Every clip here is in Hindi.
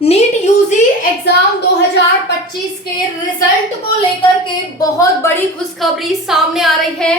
नीट यूजी एग्जाम 2025 के रिजल्ट को लेकर के बहुत बड़ी खुशखबरी सामने आ रही है।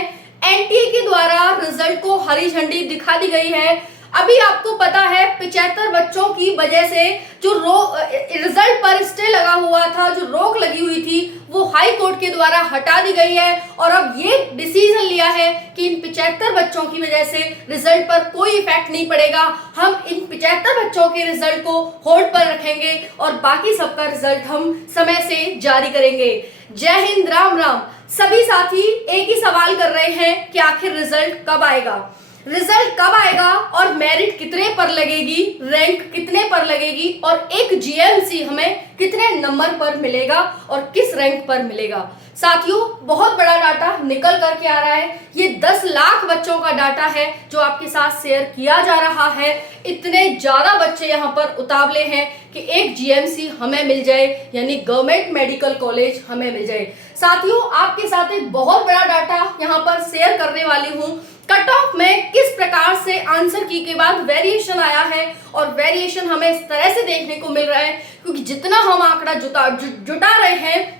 एनटीए के द्वारा रिजल्ट को हरी झंडी दिखा दी गई है। अभी आपको पता है 75 बच्चों की वजह से जो रिजल्ट पर स्टे लगा हुआ था, जो रोक लगी हुई थी, वो हाई कोर्ट के द्वारा हटा दी गई है और अब ये डिसीजन लिया है कि इन 75 बच्चों की वजह से रिजल्ट पर कोई इफेक्ट नहीं पड़ेगा। हम इन 75 बच्चों के रिजल्ट को होल्ड पर रखेंगे और बाकी सबका रिजल्ट हम समय से जारी करेंगे। जय हिंद, राम राम। सभी साथी एक ही सवाल कर रहे हैं कि आखिर रिजल्ट कब आएगा, रिजल्ट कब आएगा और मेरिट कितने पर लगेगी, रैंक कितने पर लगेगी और एक जीएमसी हमें कितने नंबर पर मिलेगा और किस रैंक पर मिलेगा। साथियों, बहुत बड़ा डाटा निकल करके आ रहा है। ये 10 लाख बच्चों का डाटा है जो आपके साथ शेयर किया जा रहा है। इतने ज्यादा बच्चे यहाँ पर उतावले हैं कि एक जीएमसी हमें मिल जाए, यानी गवर्नमेंट मेडिकल कॉलेज हमें मिल जाए। साथियों, आपके साथ एक बहुत बड़ा डाटा यहाँ पर शेयर करने वाली हूँ। कट ऑफ में किस प्रकार से आंसर की के बाद वेरिएशन आया है और वेरिएशन हमें इस तरह से देखने को मिल रहा है क्योंकि जितना हम आंकड़ा जुटा रहे हैं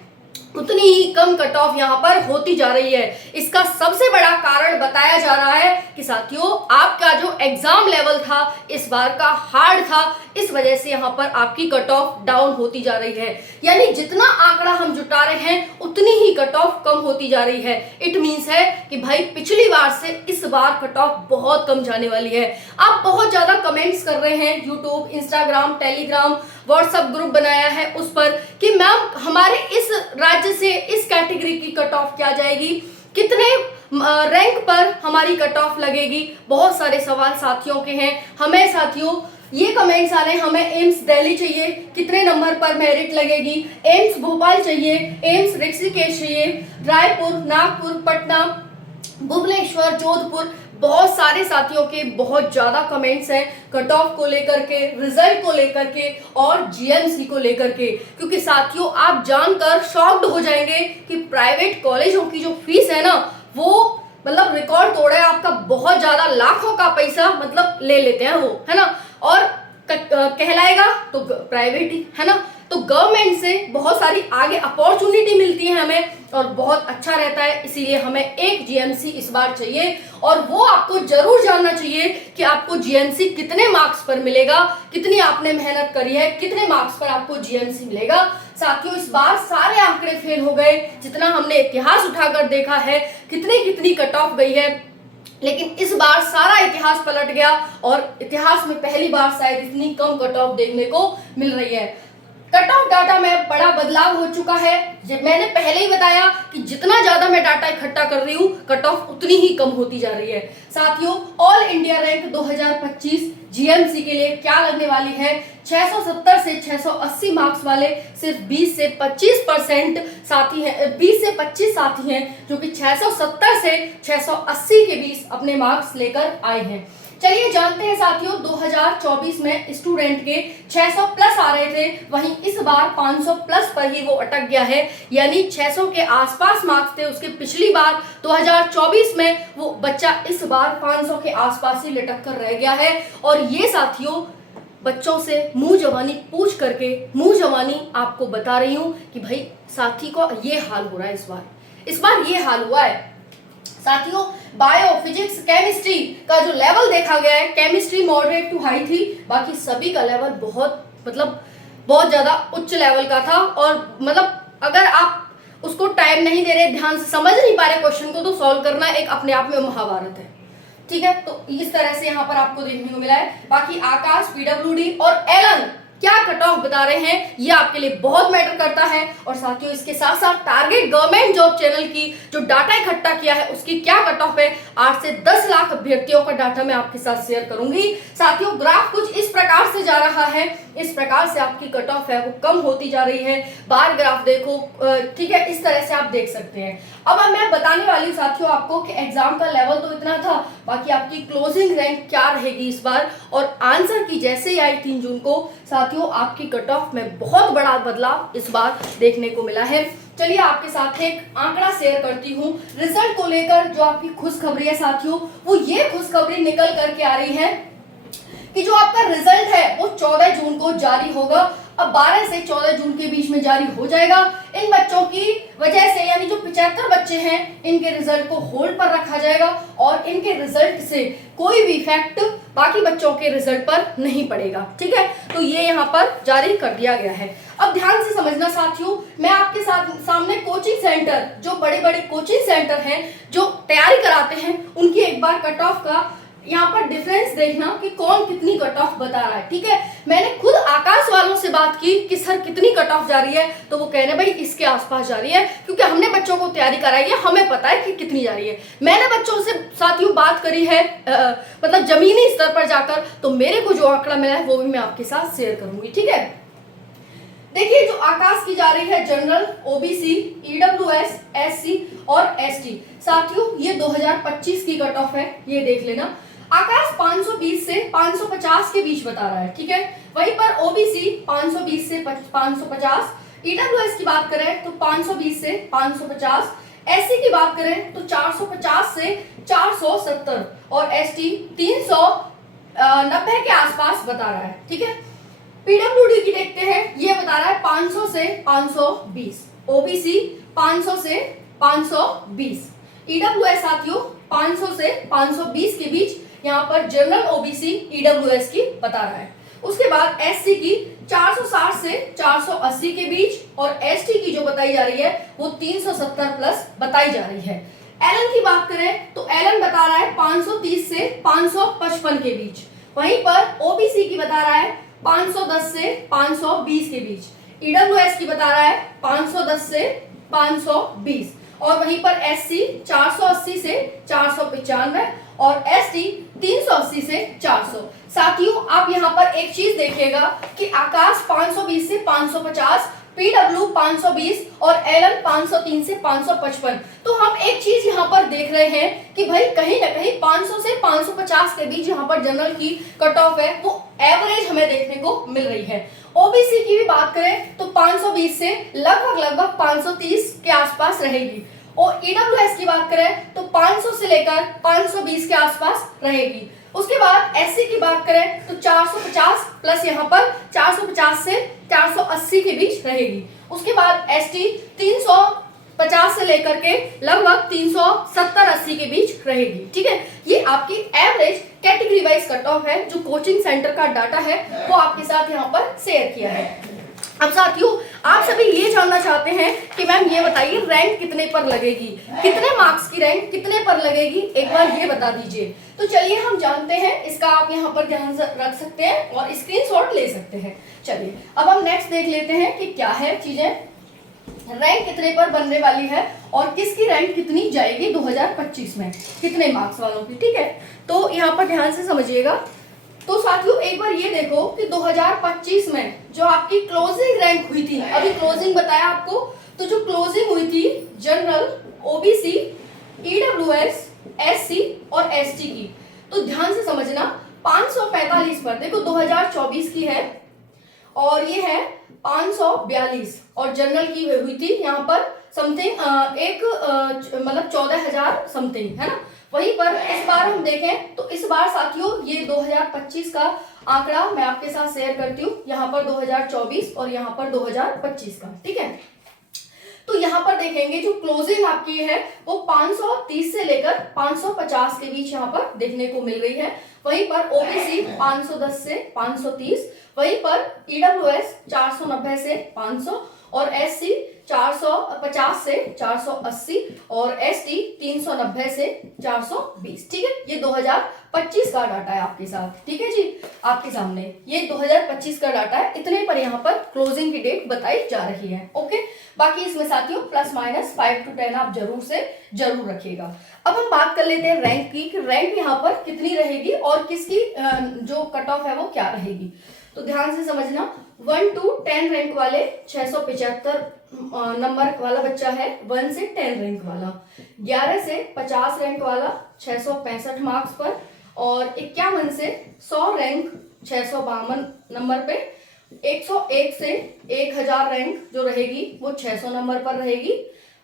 उतनी ही कम कट ऑफ यहाँ पर होती जा रही है। इसका सबसे बड़ा कारण बताया जा रहा है कि साथियों, आपका जो एग्जाम लेवल था इस बार का हार्ड था, इस वजह से यहाँ पर आपकी कट ऑफ डाउन होती जा रही है। यानी जितना आंकड़ा हम जुटा रहे हैं उतनी ही कट ऑफ कम होती जा रही है। इट मीन्स है कि भाई पिछली बार से इस बार कट ऑफ बहुत कम जाने वाली है। आप बहुत ज्यादा कमेंट्स कर रहे हैं YouTube, Instagram, Telegram, WhatsApp group बनाया है उस पर कि मैम हमारे इस राज्य से इस कैटेगरी की कट ऑफ क्या जाएगी, कितने रैंक पर हमारी कट ऑफ लगेगी। बहुत सारे सवाल साथियों के हैं। हमें साथियों ये कमेंट्स आ रहे हैं, हमें एम्स दिल्ली चाहिए, कितने नंबर पर मेरिट लगेगी, एम्स भोपाल चाहिए, एम्स ऋषिकेश चाहिए, रायपुर, नागपुर, पटना, भुवनेश्वर, जोधपुर। बहुत सारे साथियों के बहुत ज्यादा कमेंट्स हैं कट ऑफ को लेकर के, रिजल्ट को लेकर के और जीएमसी को लेकर के। क्योंकि साथियों, आप जानकर शॉक्ड हो जाएंगे कि प्राइवेट कॉलेजों की जो फीस है ना, वो मतलब रिकॉर्ड तोड़ा है। आपका बहुत ज्यादा लाखों का पैसा मतलब ले लेते हैं वो, है ना। और कहलाएगा तो प्राइवेट ही, है ना। तो गवर्नमेंट से बहुत सारी आगे अपॉर्चुनिटी मिलती है हमें और बहुत अच्छा रहता है। इसीलिए हमें एक जीएमसी इस बार चाहिए और वो आपको जरूर जानना चाहिए कि आपको जीएमसी कितने मार्क्स पर मिलेगा, कितनी आपने मेहनत करी है, कितने मार्क्स पर आपको जीएमसी मिलेगा। साथियों, इस बार सारे आंकड़े फेल हो गए। जितना हमने इतिहास उठाकर देखा है, कितनी कट ऑफ गई है, लेकिन इस बार सारा इतिहास पलट गया और इतिहास में पहली बार शायद इतनी कम कट ऑफ देखने को मिल रही है। कट ऑफ डाटा में बड़ा बदलाव हो चुका है। मैंने पहले ही बताया कि जितना ज्यादा मैं डाटा इकट्ठा कर रही हूँ, कट ऑफ उतनी ही कम होती जा रही है। साथियों, ऑल इंडिया रैंक 2025 जीएमसी के लिए क्या लगने वाली है? 670 से 680 मार्क्स वाले सिर्फ 20 से 25% साथी हैं, 20 से 25 साथी हैं जो कि 670 से 680 के बीच अपने मार्क्स लेकर आए हैं। चलिए जानते हैं साथियों, 2024 में स्टूडेंट के 600 प्लस आ रहे थे, वहीं इस बार 500 प्लस पर ही वो अटक गया है। यानी 600 के आसपास मार्क्स थे उसके पिछली बार 2024 में, वो बच्चा इस बार 500 के आसपास ही लटक कर रह गया है। और ये साथियों बच्चों से मुंह जवानी पूछ करके, मुंह जवानी आपको बता रही हूं कि भाई साथी को ये हाल हो रहा है। इस बार ये हाल हुआ है। साथियों, बायो, फिजिक्स, केमिस्ट्री का जो लेवल देखा गया है, केमिस्ट्री मॉडरेट टू हाई थी, बाकी सभी का लेवल बहुत ज्यादा उच्च लेवल का था। और मतलब अगर आप उसको टाइम नहीं दे रहे, ध्यान से समझ नहीं पा रहे क्वेश्चन को, तो सॉल्व करना एक अपने आप में महाभारत है। ठीक है, तो इस तरह से यहाँ पर आपको देखने को मिला है। बाकी आकाश, पीडब्ल्यूडी और एलन क्या कट ऑफ बता रहे हैं, ये आपके लिए बहुत मैटर करता है। और साथियों, इसके साथ साथ टारगेट गवर्नमेंट जॉब चैनल की जो डाटा इकट्ठा किया है उसकी क्या कट ऑफ है, 8 से 10 लाख अभ्यर्थियों का डाटा मैं आपके साथ शेयर करूंगी। साथियों, ग्राफ कुछ इस प्रकार से जा रहा है, इस प्रकार से आपकी कट ऑफ है वो कम होती जा रही है। बार ग्राफ देखो, ठीक है, इस तरह से आप देख सकते हैं। अब मैं बताने वाली हूँ साथियों आपको कि एग्जाम का लेवल तो इतना था, बाकी आपकी क्लोजिंग रैंक क्या रहेगी इस बार। और आंसर की जैसे ही आई 3 जून को, साथियों आपकी कट ऑफ में बहुत बड़ा बदलाव इस बार देखने को मिला है। चलिए आपके साथ एक आंकड़ा शेयर करती हूँ रिजल्ट को लेकर। जो आपकी खुशखबरी है साथियों, वो ये खुशखबरी निकल करके आ रही है कि जो आपका रिजल्ट है वो 14 जून को जारी होगा। अब 12 से 14 जून के बीच में जारी हो जाएगा। इन बच्चों की वजह से यानी जो 75 बच्चे हैं इनके रिजल्ट को होल्ड पर रखा जाएगा और इनके रिजल्ट से कोई भी इफेक्ट बाकी बच्चों के रिजल्ट पर नहीं पड़ेगा। ठीक है, तो ये यहाँ पर जारी कर दिया गया है। अब ध्यान से समझना साथियों, मैं आपके सामने कोचिंग सेंटर, जो बड़े बड़े कोचिंग सेंटर हैं जो तैयारी कराते हैं, उनकी एक बार कट ऑफ का यहाँ पर डिफरेंस देखना कि कौन कितनी कट ऑफ बता रहा है। ठीक है, मैंने खुद आकाश वालों से बात की कि सर कितनी कट ऑफ जा रही है, तो वो कह रहे भाई इसके आसपास जा रही है, क्योंकि हमने बच्चों को तैयारी कराई है, हमें पता है कि कितनी जा रही है। मैंने बच्चों से साथियों बात करी है मतलब जमीनी स्तर पर जाकर, तो मेरे को जो आंकड़ा मिला है वो भी मैं आपके साथ शेयर करूंगी। ठीक है, देखिए जो आकाश की जा रही है जनरल, ओबीसी, ईडब्ल्यूएस, एससी और एसटी, साथियों ये 2025 की कट ऑफ है, ये देख लेना। आकाश 520 से 550 के बीच बता रहा है। ठीक है, वहीं पर ओबीसी 520 से 550, ईडब्ल्यूएस की बात करें तो 520 से 550, एससी की बात करें तो 450 से 470 और एसटी 390 के आसपास बता रहा है। ठीक है, पीडब्ल्यूडी की देखते हैं, ये बता रहा है 500 से 520, ओबीसी 500 से 520, ईडब्ल्यूएस साथियों 500 से 520 के बीच यहाँ पर जनरल, ओबीसी, ईडब्ल्यूएस की बता रहा है। उसके बाद एससी की 460 से 480 के बीच और एसटी की जो बताई जा रही है वो 370 प्लस बताई जा रही है। एलएन की बात करें तो एलएन बता रहा है 530 से 555 के बीच, वहीं पर ओबीसी की बता रहा है 510 से 520 के बीच, ईडब्ल्यूएस की बता रहा है 510 से 520 और वहीं पर एससी 480 से 495 और एसटी 380 से 400। साथियों आप यहाँ पर एक चीज देखिएगा कि आकाश 520 से 550, पीडब्ल्यू 520 और एलएन 503 से 555। तो हम एक चीज यहाँ पर देख रहे हैं कि भाई कहीं ना कहीं 500 से 550 के बीच यहाँ पर जनरल की कट ऑफ है, वो एवरेज हमें देखने को मिल रही है। ओबीसी की भी बात करें तो 520 से लगभग 530 के आसपास रहेगी और ईडब्ल्यूएस की बात करें तो 500 से लेकर 520 के आसपास रहेगी। उसके बाद एससी की बात करें तो 450 प्लस यहाँ पर 450 से 480 के बीच रहेगी। उसके बाद एसटी 350 से लेकर के लगभग 370-80 के बीच रहेगी। ठीक है, ये आपकी average category wise cut off है, जो कोचिंग सेंटर का डाटा है वो आपके साथ यहाँ पर शेयर किया है। अब साथियों आप सभी ये जानना चाहते हैं कि मैम ये बताइए रैंक कितने पर लगेगी, कितने मार्क्स की रैंक कितने पर लगेगी, एक बार ये बता दीजिए। तो चलिए हम जानते हैं, इसका आप यहाँ पर ध्यान रख सकते हैं और स्क्रीनशॉट ले सकते हैं। चलिए अब हम नेक्स्ट देख लेते हैं कि क्या है चीजें, रैंक कितने पर बनने वाली है और किसकी रैंक कितनी जाएगी 2025 में, कितने मार्क्स वालों की। ठीक है, तो यहाँ पर ध्यान से समझिएगा। तो साथियों एक बार ये देखो कि 2025 में जो आपकी क्लोजिंग रैंक हुई थी, अभी क्लोजिंग बताया आपको, तो जो क्लोजिंग हुई थी जनरल, ओबीसी, ईडब्ल्यूएस, एससी और एसटी की, तो ध्यान से समझना 545 पर, देखो 2024 की है और ये है 542 और जनरल की हुई थी यहाँ पर समथिंग मतलब 14,000 समथिंग है ना। वहीं पर इस बार हम देखें तो इस बार साथियों ये 2025 का आंकड़ा मैं आपके साथ शेयर करती हूँ, यहाँ पर 2024 और यहाँ पर 2025 का। ठीक है, तो यहाँ पर देखेंगे जो क्लोजिंग आपकी है वो 530 से लेकर 550 के बीच यहाँ पर देखने को मिल रही है। वहीं पर ओबीसी 510 से 530, वहीं पर ईडब्ल्यूएस 490 से 500 और एससी 450 से 480 और एसटी 390 से 420। ठीक है, ये 2025 का डाटा है आपके साथ। ठीक है जी, आपके सामने ये 2025 का डाटा है, इतने पर यहाँ पर क्लोजिंग की डेट बताई जा रही है। ओके, बाकी इसमें साथियों प्लस माइनस 5 to 10 आप जरूर रखिएगा। अब हम बात कर लेते हैं रैंक की, रैंक यहाँ पर कितनी रहेगी और किसकी जो कट ऑफ है वो क्या रहेगी। तो ध्यान से समझना, 1 to 10 रैंक वाले 675 नंबर वाला बच्चा है, 1 से 10 रैंक वाला, 11 से 50 रैंक वाला 665 मार्क्स पर और 51 से 100 रैंक 652 नंबर पे, 101 से 1000 रैंक जो रहेगी वो 600 नंबर पर रहेगी।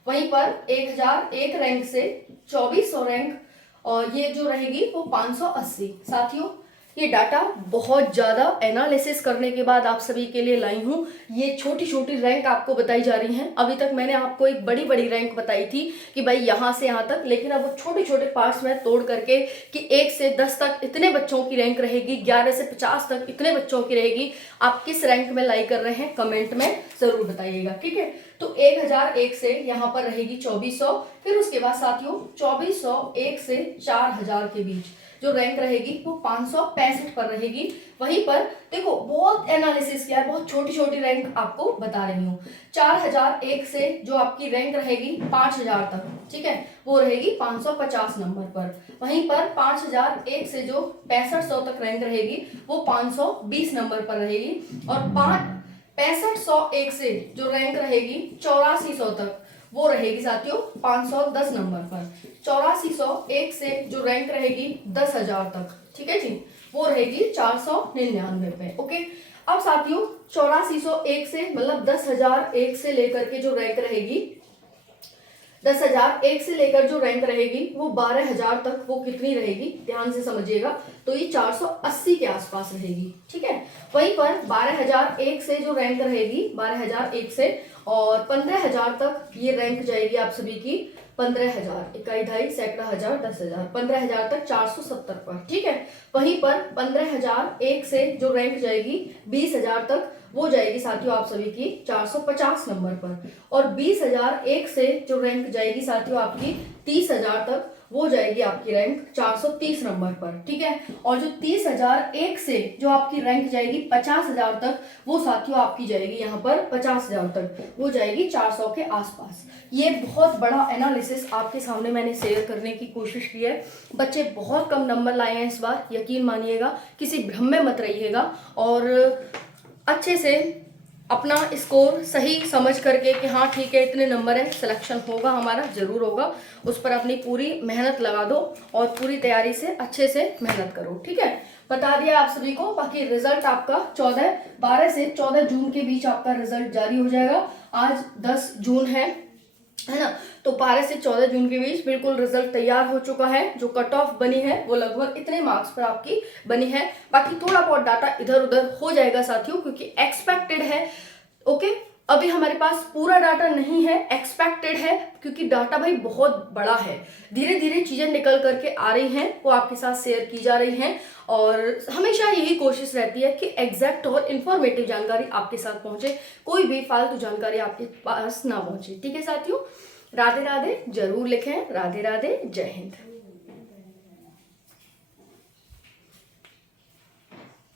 वहीं पर 1001 रैंक से 2400 रैंक और ये जो रहेगी वो 580। साथियों ये डाटा बहुत ज़्यादा एनालिसिस करने के बाद आप सभी के लिए लाई हूँ। ये छोटी छोटी रैंक आपको बताई जा रही हैं। अभी तक मैंने आपको एक बड़ी बड़ी रैंक बताई थी कि भाई यहाँ से यहाँ तक, लेकिन अब वो छोटे छोटे पार्ट्स में तोड़ करके कि 1 से 10 तक इतने बच्चों की रैंक रहेगी, 11 से 50 तक इतने बच्चों की रहेगी। आप किस रैंक में लाई कर रहे हैं कमेंट में ज़रूर बताइएगा, ठीक है। तो 1001 से यहाँ पर रहेगी 2400, फिर उसके बाद साथियों 2401 से 4000 के बीच जो रैंक रहेगी वो 565 पर रहेगी। वहीं पर देखो बहुत एनालिसिस किया है, बहुत छोटी छोटी रैंक आपको बता रही हूँ। 4001 से जो आपकी रैंक रहेगी 5000 तक, ठीक है, वो रहेगी 550 नंबर पर। वहीं पर 5001 से जो 6500 तक रैंक रहेगी वो 520 नंबर पर रहेगी। और 6501 से जो रैंक रहेगी 8400 तक वो रहेगी साथियों 510 नंबर पर। 8401 से जो रैंक रहेगी 10,000 तक, ठीक है जी, वो रहेगी 499 पे। ओके, अब साथियों 8401 से मतलब 10,001 से लेकर के जो रैंक रहेगी 10,001 से लेकर जो रैंक रहेगी वो 12,000 तक वो कितनी रहेगी ध्यान से समझिएगा। तो ये 480 के आसपास रहेगी, ठीक है। वहीं पर 12,001 से जो रैंक रहेगी 12,001 से और 15,000 तक ये रैंक जाएगी आप सभी की 15,000, इकाई ढाई सैकड़ा हजार 10,000, 15,000 तक 470 पर, ठीक है। वहीं पर 15,001 से जो रैंक जाएगी 20,000 तक वो जाएगी साथियों आप सभी की 450 नंबर पर। और 20,001 से जो रैंक जाएगी साथियों आपकी 30,000 तक वो जाएगी आपकी रैंक 430 नंबर पर, ठीक है। और जो 30,001 से जो आपकी रैंक जाएगी 50,000 तक वो साथियों आपकी जाएगी यहाँ पर 50,000 तक, वो जाएगी 400 के आसपास। ये बहुत बड़ा एनालिसिस आपके सामने मैंने शेयर करने की कोशिश की है। बच्चे बहुत कम नंबर लाए हैं इस बार, यकीन मानिएगा, किसी भ्रम में मत रहिएगा और अच्छे से अपना स्कोर सही समझ करके कि हाँ ठीक है इतने नंबर है, सिलेक्शन होगा हमारा, जरूर होगा, उस पर अपनी पूरी मेहनत लगा दो और पूरी तैयारी से अच्छे से मेहनत करो, ठीक है। बता दिया आप सभी को। बाकी रिजल्ट आपका 12 से 14 जून के बीच आपका रिजल्ट जारी हो जाएगा। आज 10 जून है ना, तो 12 से 14 जून के बीच बिल्कुल रिजल्ट तैयार हो चुका है। जो कट ऑफ बनी है वो लगभग इतने मार्क्स पर आपकी बनी है। बाकी थोड़ा बहुत डाटा इधर उधर हो जाएगा साथियों, क्योंकि एक्सपेक्टेड है। ओके, अभी हमारे पास पूरा डाटा नहीं है, एक्सपेक्टेड है, क्योंकि डाटा भाई बहुत बड़ा है। धीरे धीरे चीजें निकल करके आ रही हैं, वो आपके साथ शेयर की जा रही हैं और हमेशा यही कोशिश रहती है कि एग्जैक्ट और इन्फॉर्मेटिव जानकारी आपके साथ पहुंचे, कोई भी फालतू जानकारी आपके पास ना पहुंचे, ठीक है साथियों। राधे राधे जरूर लिखें। राधे राधे, जय हिंद।